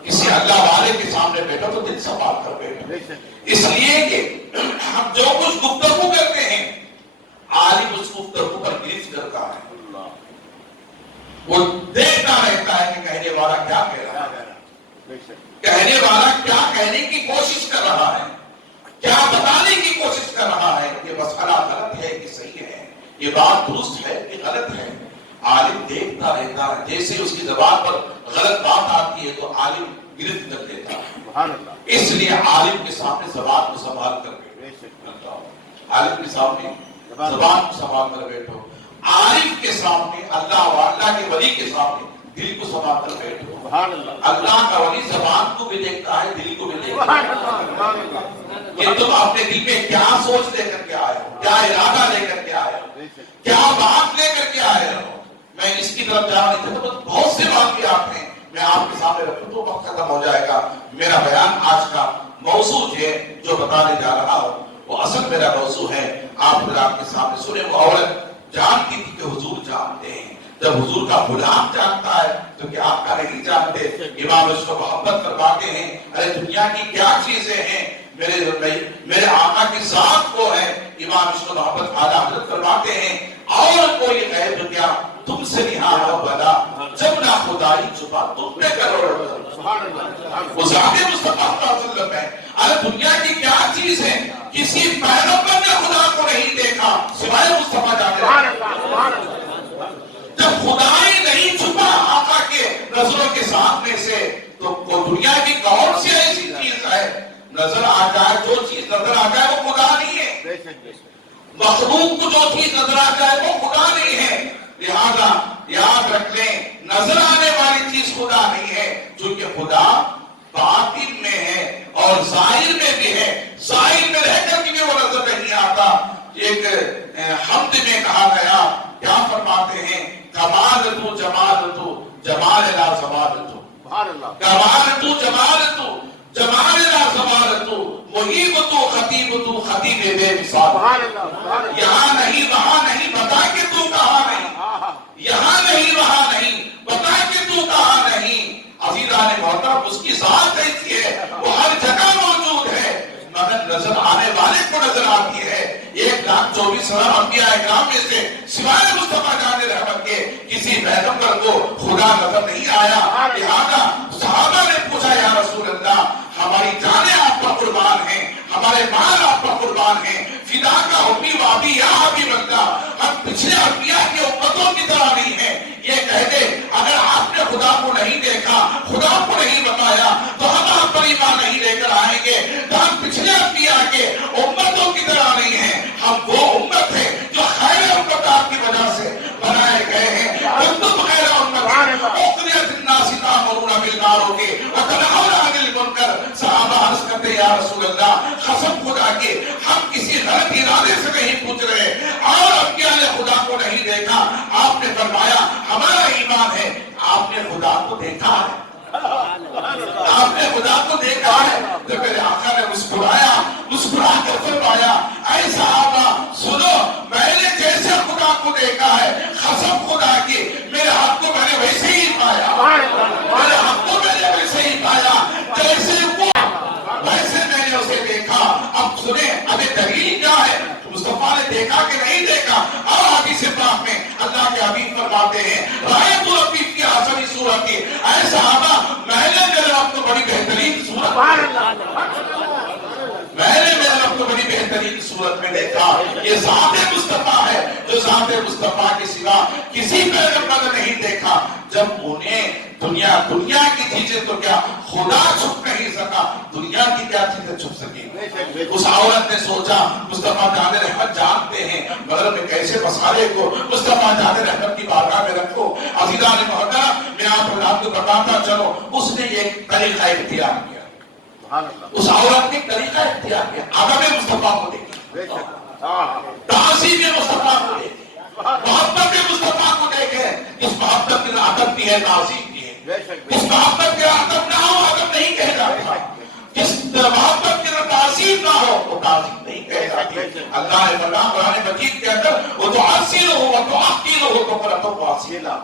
کسی اللہ والے کے سامنے بیٹھو تو دل سنبھال کر بیٹھو. اس لیے کہ ہم جو کچھ گفتگو کرتے ہیں عالم اس گفتگو پر گرفت کرتا ہے، وہ دیکھتا رہتا ہے کہ کہنے والا کیا کہہ رہا ہے، کہنے والا کیا کہنے کی کوشش کر رہا ہے، کیا بتانے کی کوشش کر رہا ہے. یہ مسئلہ غلط ہے کہ صحیح ہے، یہ بات درست ہے کہ غلط ہے. عالم دیکھتا رہتا ہے، جیسے اس کی زبان پر غلط بات آتی ہے تو عالم گرفت کر لیتا ہے. اس لیے عالم کے سامنے زبان کو سنبھال کر بیٹھو، عالم کے سامنے زبان کو سنبھال کر بیٹھو، عالم کے سامنے اللہ کے ولی کے سامنے دل کو سنبھال کر بیٹھو. اللہ کا ولی زبان کو بھی دیکھتا ہے، دل کو بھی دیکھتا ہے کہ تم اپنے دل میں کیا سوچ لے کر کے آئے ہو، کیا ارادہ لے کر کے آئے ہو، کیا بات لے کر کے آئے ہو. میں اس کی طرف جا رہی تھی تو بہت سی واقعات ہیں، میں آپ کے سامنے رکھوں تو وقت ختم ہو جائے گا. میرا بیان آج کا موضوع ہے جو بتانے جا رہا ہوں وہ اصل میرا موضوع ہے. آپ کے سامنے سنیں. وہ عورت جانتی تھی کہ حضور جانتے ہیں. جب حضور کا غلام جانتا ہے تو کیا آپ کا نہیں جانتے. امام اس کو محبت کرواتے ہیں. ارے دنیا کی کیا چیزیں ہیں، میرے آقا کی ذات وہ ہے. امام اس کو محبت اعلیٰ حضرت کرواتے ہیں. اور کوئی غیب کیا تم سے نہایا بلا، جب نہ خدائی چھپا تم نے کرو. وہ ذات مصطفیٰ صلی اللہ علیہ وسلم ہے. ارے دنیا کی کیا چیز ہے، کسی پیغمبر نے خدا کو نہیں دیکھا سوائے مصطفیٰ جانا آ جائے، جو چیز نظر آ جائے وہ خدا نہیں ہے. مخلوق کو جو چیز نظر آ جائے وہ خدا نہیں ہے. لہذا یاد رکھ لیں نظر آنے والی چیز خدا نہیں ہے، چونکہ خدا باطن میں ہے اور ظاہر میں بھی ہے. ظاہر میں رہ کر کے وہ نظر نہیں آتا. ایک حمد میں کہا گیا، کیا فرماتے ہیں، کمال تو جمال تو جمال لا زوال تو، کمال تو جمال تو جمال لا زوال تو، محیب تو خطیب تو خطیب بے مثال. یہاں نہیں وہاں نہیں، بتا کہ تو کہاں نہیں، یہاں نہیں وہاں نہیں، بتا کہ تو کہاں نہیں. عزیزان محترم اس کی ذات ایسی ہے وہ ہر جگہ موجود ہے، مگر نظر آنے والے کو نظر آتی ہے. 1,24,000 انبیاء اکرام میں سے سوائے مصطفیٰ جان رحمت کے کسی پیغمبر کو خدا نظر نہیں آیا. لہذا صحابہ نے پوچھا یا رسول اللہ ہماری جانیں آپ پر قربان ہیں، ہمارے مال آپ پر قربان ہیں، فدا کا امی وابی یا حبیب اللہ، ہم پچھلے انبیاء کی امتوں کی طرح نہیں ہیں. یہ کہہ دے اگر آپ نے خدا کو نہیں دیکھا، خدا کو نہیں بتایا تو ہم آپ پر ایمان نہیں لے کر آئیں گے. تو ہم پچھلے انبیاء کے امتوں کی طرح نہیں ہیں، ہم وہ امت ہے جو خیر امت آپ کی وجہ سے بنائے گئے ہیں. انتم خیر امت اخرجت للناس تأمرون بالمعروف وتنہون عن المنکر. صحابہ عرض کرتے یا رسول اللہ قسم خدا کے ہم کسی غلط ارادے سے نہیں پوچھ رہے، اور انبیاء نے خدا کو نہیں دیکھا. آپ نے فرمایا ہمارا ایمان ہے آپ نے خدا کو دیکھا ہے، آپ نے خدا کو دیکھا ہے. تو میرے آقا نے مسکرایا، مسکرا کر فرمایا اے صحابہ سنو، میں نے جیسے خدا کو دیکھا ہے قسم خدا کی میرے ہاتھ کو میں نے ویسے ہی پایا، میرے ہاتھ کو میں نے ویسے ہی پایا جیسے وہ، ویسے میں نے اسے دیکھا. اب سنیں اب دلیل کیا ہے، مصطفیٰ نے دیکھا کہ نہیں دیکھا. اور حدیث پاک میں اللہ کے حبیب فرماتے ہیں رأیت ربی فی احسن صورت، اے صحابہ میں نے میرے رب کو بڑی بہترین صورت میں نے میرے رب کو بڑی بہترین صورت میں دیکھا. یہ ذات مصطفیٰ ہے جو ذات مصطفیٰ کے سوا کسی پیغمبر نے نہیں دیکھا. جب انہیں دنیا کی چیزیں تو کیا خدا چھپ نہیں سکا، دنیا کی کیا چیزیں چھپ سکی. اس عورت نے سوچا مصطفیٰ جان رحمت جانتے ہیں مگر میں کیسے مسئلے کو مصطفیٰ جان رحمت کی بارگاہ میں رکھوں. عزیزان محترم میں آپ کو بتاتا چلو اس نے یہ طریقہ اختیار کیا. اس عورت نے طریقہ اختیار کیا، عدم مصطفیٰ کو دیکھا، تعظیم مصطفیٰ کو دیکھا، محبت مصطفیٰ کو دیکھے. اس محبت کی ادب بھی ہے، تعظیم بھی ہے. اس محبت کے ادب نہ ہو ادب نہیں کہہ جاتا، جس محبت کی تعظیم نہ ہو وہ تعظیم نہیں کہہ جاتی. اللہ نے فرمایا قرآن مجید کے اندر وہ تو عاصل ہو وہ تو عاقل ہو تو کرتو واصلہ.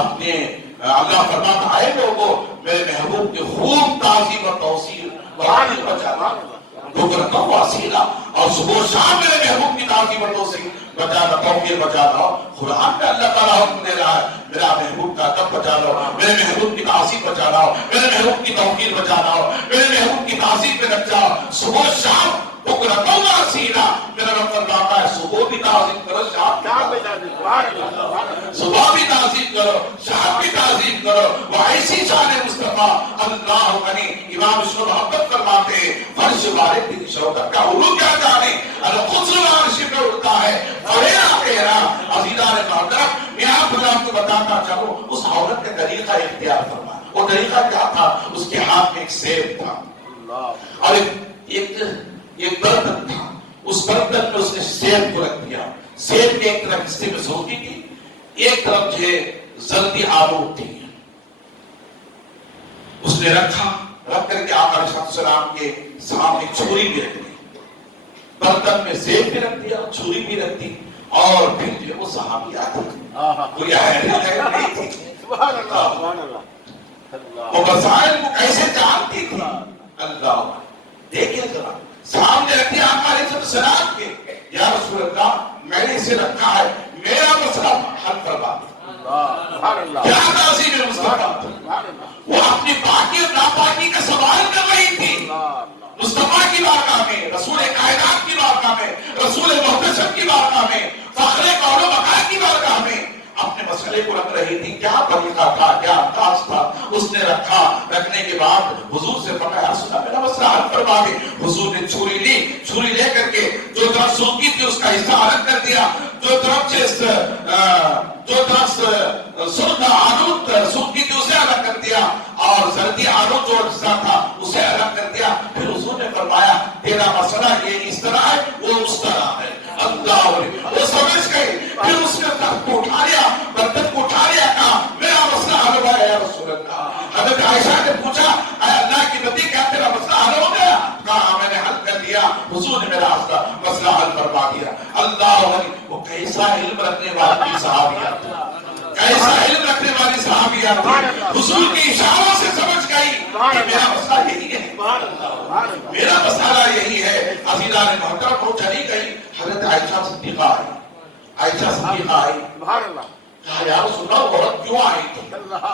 اپنے اللہ فرماتا ہے لوگوں میرے محبوب کے خوب تعظیم اور توصیل قرآن بچانا کرتا ہوں وسیلہ، اور صبح شام میرے محبوب کی تعظیم اور توصیل بچانا توقیر بچانا. قرآن میں اللہ تعالیٰ حکم دے رہا ہے میرا محبوب کا ادب بچانا، میرے محبوب کی تعظیم بچانا، میرے محبوب کی توقیر بچانا، میرے محبوب کی تعظیم پہ رکھ جاؤ. صبح شام بکرۃ و اصیلا میرا رب فرماتا ہے صبح بھی تعظیم کرو شام بھی تعظیم کرو، صبح بھی تعظیم کرو شام بھی تعظیم کرو. وہ ایسی شان مصطفیٰ اللہ غنی. امام عشق محبت فرماتے ہیں فرش وارد کی شوکت کا علو کیا جانے، القدس عرش پہ اڑتا ہے فریرا تیرا. عزیزان محترم میں آپ کو بتاتا چلو اس عورت کا طریقہ اختیار فرمایا. وہ طریقہ کیا تھا، اس کے ہاتھ میں ایک سیب تھا اور ایک برتن تھا. اس برتن میں اس نے سیب کو رکھ دیا. سیب کے ایک طرف حصے میں سوتی تھی، ایک طرف جو ہے زردی آلود تھی. اس نے رکھا، رکھ کر کے آقا علیہ السلام کے سامنے چھری بھی رکھ دی، برتن میں سیب بھی رکھ دیا، چھری بھی رکھ دی. اور پھر جو وہ صحابیہ تھی کوئی نہیں تھی، وہ مسائل کو کیسے جانتی تھی. اللہ دیکھیں ذرا سامنے رکھتی آقا علیہ السلام کے، یا رسول اللہ میں نے اسے رکھا ہے میرا مسئلہ حل کروا دو. کیا تعظیم مصطفیٰ، وہ اپنی پاکی اور ناپاکی کا سوال کر رہی تھی. مصطفیٰ کی بارگاہ میں، رسول کائنات کی بارگاہ میں، رسول محتشم کی بارگاہ میں، فخر قول و بقا کی بارگاہ میں اپنے مسئلے کو رکھ رہی تھی، کیا طریقہ تھا، کیا انداز تھا، اس نے رکھا، رکھنے کے بعد حضور سے فرمایا سنا میرا مسئلہ حل فرما دے۔ حضور نے چھری لی، چھری لے کر کے جو طرف سونگی تھی اس کا حصہ الگ کر دیا، جو طرف سرخ آلود سونگی تھی اسے الگ کر دیا، اور زردی آلود جو حصہ تھا اسے الگ کر دیا۔ پھر حضور نے فرمایا تیرا مسئلہ یہ اس طرح ہے، وہ اس طرح ہے۔ اللہ وہ سمجھ گئی، پھر اس نے تخت کو اٹھا لیا، برتن کو اٹھا لیا، کہا میرا مسئلہ حل ہوا ہے یا رسول اللہ۔ حضرت عائشہ نے پوچھا اے اللہ کی نبی کیا تیرا مسئلہ حل ہو گیا؟ کہا میں نے حل کر دیا، حضور نے میرا مسئلہ حل فرما دیا۔ اللہ وہ کیسا علم رکھنے والی صحابیہ تھی، کیسا علم رکھنے والی صحابیہ تھی، حضور کے اشاروں سے سمجھ گئی کہ میرا مسئلہ یہی ہے، میرا مسئلہ یہی ہے۔ عزیزان محترم وہ چلی گئی، حضرت عائشہ صدیقہ آئی، عائشہ صدیقہ آئی، کہا یا رسول اللہ وہ عورت کیوں آئی تھی؟ اللہ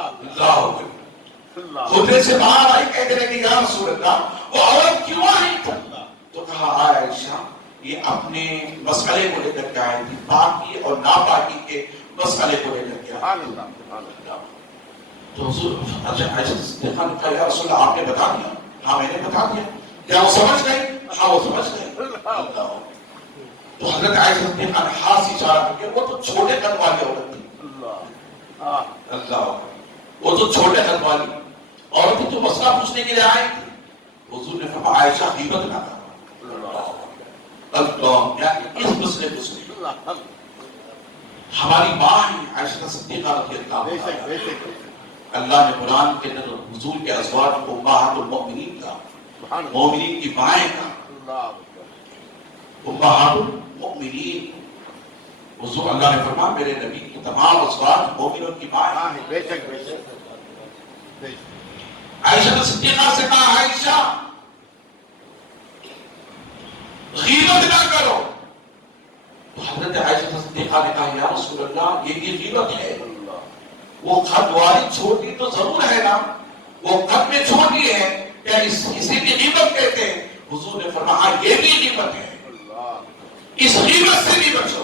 حجرے سے باہر آئی، کہتے لگی یا رسول اللہ وہ عورت کیوں آئی تھی؟ تو کہا عائشہ یہ اپنے مسئلے کو لے کر کے آئی تھی، پاکی اور ناپاکی کے مسئلے کو لے کر کے آئی تھی۔ تو حضور عائشہ صدیقہ نے کہا یا رسول اللہ آپ نے بتا دیا؟ ہاں میں نے بتا دیا۔ کیا وہ سمجھ گئی؟ ہاں وہ سمجھ گئی۔ تو حضرت عائشہ صدیقہ نے ہاتھ سے اشارہ کر کے وہ تو چھوٹے قد والی عورت تھی، اللہ وہ تو چھوٹے قد والی عورت تھی جو مسئلہ پوچھنے کے لیے آئی تھی۔ حضور نے فرمایا عائشہ غیبت نہ کرو، اللہ یعنی اس مسئلے کو سنیں۔ ہماری ماں ہے عائشہ صدیقہ رضی اللہ عنہا، اللہ نے قرآن کے اندر حضور کے ازواج کو امہات المؤمنین کا، مومنین کی مائیں کا، امہات المؤمنین، حضور اللہ نے فرمایا میرے نبی کی تمام ازواج مومنوں کی مائیں ہیں۔ عائشہ صدیقہ سے کہا عائشہ غیبت نہ کرو، تو حضرت عائشہ صدیقہ نے کہا یا رسول اللہ یہ غیبت ہے، وہ خط والی چھوٹی تو ضرور ہے نا، وہ خط میں چھوٹی ہے، کیا اسی کی غیبت کہتے ہیں؟ حضور نے فرمایا یہ بھی غیبت ہے، اس غیبت سے بھی بچو،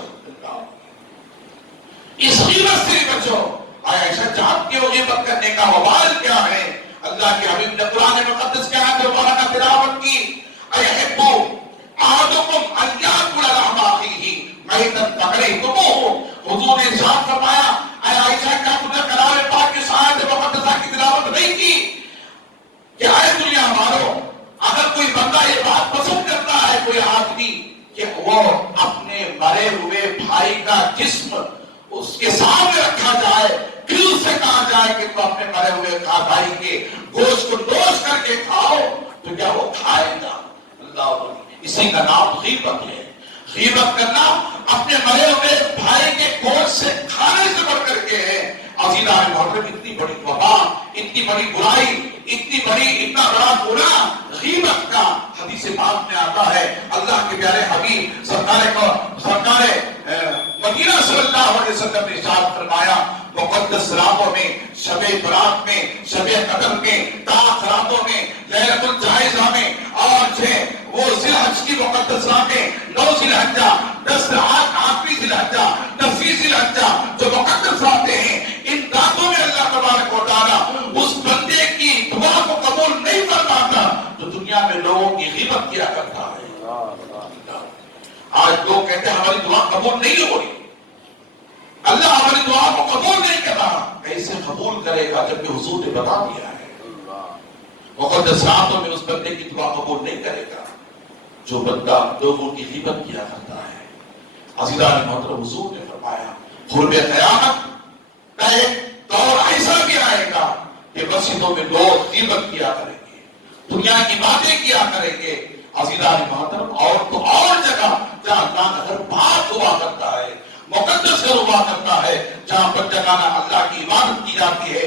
اس غیبت سے بھی بچو۔ عائشہ جانتی ہو غیبت کرنے کا وبال کیا ہے؟ اللہ کے حبیب نے قرآن مقدس کے آیات مبارکہ تلاوت کی، اَيَحِبُّ أَحَدُكُمْ أَن يَأْكُلَ لَحْمَ أَخِيهِ مَيْتًا فَكَرِهْتُمُوهُ۔ حضور نے ارشاد فرمایا اے عائشہ کیا تم نے کلام پاک کی آیت مقدسہ کی تلاوت نہیں کی کہ اے دنیا والو اگر کوئی بندہ یہ بات پسند کرتا ہے کوئی آدمی کہ وہ اپنے مرے ہوئے بھائی کا جسم اس کے سامنے رکھا جائے، پھر اس سے کہا جائے کہ تو اپنے مرے ہوئے بھائی کے گوشت کو نوش کر کے کھاؤ، تو کیا وہ کھائے گا؟ اللہ اسی کا نام غیبت ہے۔ غیبت کرنا اپنے مرے ہوئے بھائی کے گوشت سے کھانے سے بڑھ کر کے ہے۔ عزیزان محترم اتنی بڑی وبا، اتنی بڑی برائی، اتنا بڑا گناہ غیبت کا حدیث پاک میں آتا ہے۔ اللہ کے پیارے حبیب سرکار مدینہ صلی اللہ علیہ وسلم نے ارشاد فرمایا مقدس راتوں میں، شب برات میں، شب قدر میں، طاق راتوں میں، لیلۃ الجائزہ میں، اور وہ ذی الحج کی مقدس راتیں 9 ذی الحجہ، 10 آخری ذی الحجہ، 10ویں ذی الحجہ جو مقدس راتیں ہیں، ان راتوں میں اللہ تبارک و تعالی اس بندے کی دعا کو قبول نہیں فرماتا جو دنیا میں لوگوں کی غیبت کیا کرتا ہے۔ آج لوگ کہتے ہیں ہماری دعا قبول نہیں ہو رہی، اللہ ہماری دعا کو قبول نہیں کرتا۔ کیسے قبول کرے گا جبکہ حضور نے بتا دیا ہے مقدس راتوں میں اس بندے کی دعا قبول نہیں کرے گا جو بندہ لوگوں کی غیبت کیا کرتا ہے۔ عزیزان محترم حضور نے فرمایا قرب قیامت کا ایک دور ایسا بھی آئے گا کہ مسجدوں میں لوگ غیبت کیا کریں گے، دنیا کی باتیں کیا کریں گے۔ عزیزان محترم اور تو اور جگہ جہاں اللہ کا گھر پاک ہوا کرتا ہے، مقدس گھر ہوا کرتا ہے، جہاں پر جگانا اللہ کی عبادت کی جاتی ہے،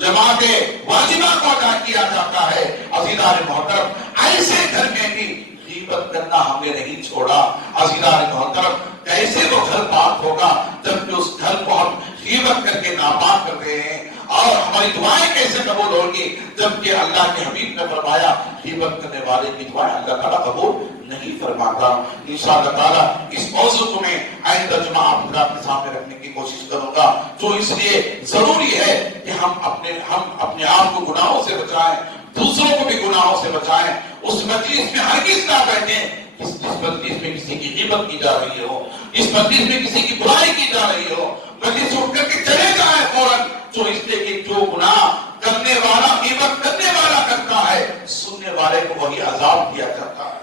جماعت واجبہ کو ادا کیا جاتا ہے۔ عزیزان محترم ایسے گھر میں بھی غیبت کرنا ہم نے نہیں چھوڑا۔ عزیزان محترم کیسے وہ گھر پاک ہوگا جبکہ اس گھر کو ہم غیبت کر کے ناپاک کر رہے ہیں، اور ہماری دعائیں کیسے قبول ہوگی جبکہ اللہ کے حبیب نے فرمایا غیبت کرنے والے کی دعائیں اللہ تعالیٰ قبول نہیں فرماتا۔ انشاءاللہ تعالیٰ اس موضوع کو میں آئندہ جمعہ آپ کے سامنے رکھنے کی کوشش کروں گا، جو اس لیے ضروری ہے کہ ہم اپنے آپ کو گناہوں سے بچائیں، دوسروں کو بھی گناہوں سے بچائیں۔ اس مجلس میں ہرگز نہ بیٹھیں جس مجلس میں کسی کی غیبت کی جا رہی ہو، اس مجلس میں کسی کی برائی کی جا رہی ہو، مجلس سے اٹھ کر کے چلے جائیں فوراً، جو اس لیے کہ جو گناہ کرنے والا غیبت کرنے والا کرتا ہے، سننے والے کو وہی عذاب دیا جاتا ہے،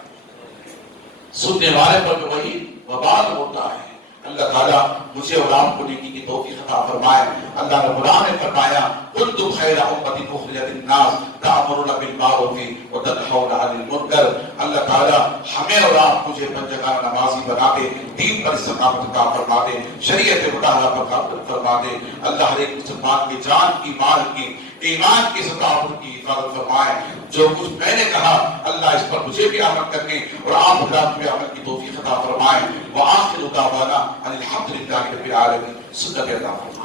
سننے والے پر بھی وہی وبال ہوتا ہے۔ اللہ تعالیٰ مجھے اور آپ کو نیکی کی توفیق عطا فرمائے۔ اللہ رب العالمین نے فرمایا کنتم خیر امۃ اخرجت للناس تأمرون بالمعروف وتنہون عن المنکر۔ اللہ تعالیٰ ہمیں اور آپ مجھے پنجگاہ نمازی بنا دے، دین پر استقامت عطا فرما دے، شریعت مطالعہ پر قابل فرما دے۔ اللہ ہر ایک مسلمان کی جان کی، مال کی، ایمان کی ثقافت کی حفاظت فرمائے۔ جو کچھ میں نے کہا اللہ اس پر مجھے بھی عمل کرنے اور آپ حضرات میں عمل کی توفیق عطا فرمائے۔ وآخر دعوانا ان الحمد للہ رب العالمین۔ سنت عطا فرمائے۔